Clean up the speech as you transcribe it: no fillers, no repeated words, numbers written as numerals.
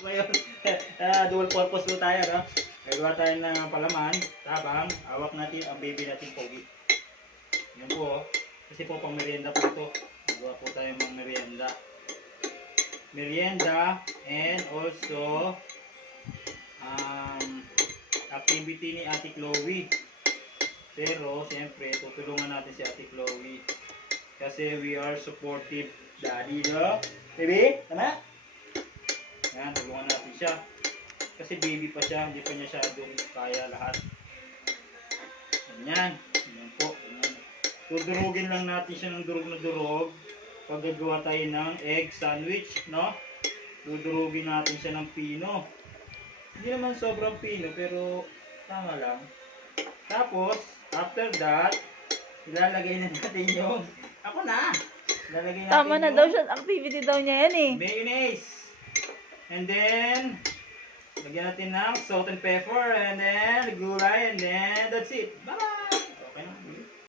Ngayon, dual purpose po tayo, no? Nagawa tayo ng palaman, tabang, hawak natin ang baby natin pogi. Yan po, oh. Kasi po pang merienda po ito. Nagawa po tayo ng merienda. Merienda and also activity ni Ate Chloe. Pero, siyempre, tutulungan natin si Ate Chloe. Kasi we are supportive daddy, no? Baby, tama? Yan, tulungan natin siya. Kasi baby pa siya, hindi pa niya kaya lahat. Ganyan. Ganyan po. Ganyan. Tudurugin lang natin siya ng durog na durog. Pag gagawa tayo ng egg sandwich, no? Dudurugin natin siya ng pino. Hindi naman sobrang pino, pero tama lang. Tapos, after that, ilalagay na natin yung... Ako na! Ilalagay natin Tama na yung daw siya. Activity daw niya yan eh. mayonnaise. And then, lagyan natin ng salt and pepper. And then, gulay. And then, that's it. Bye-bye!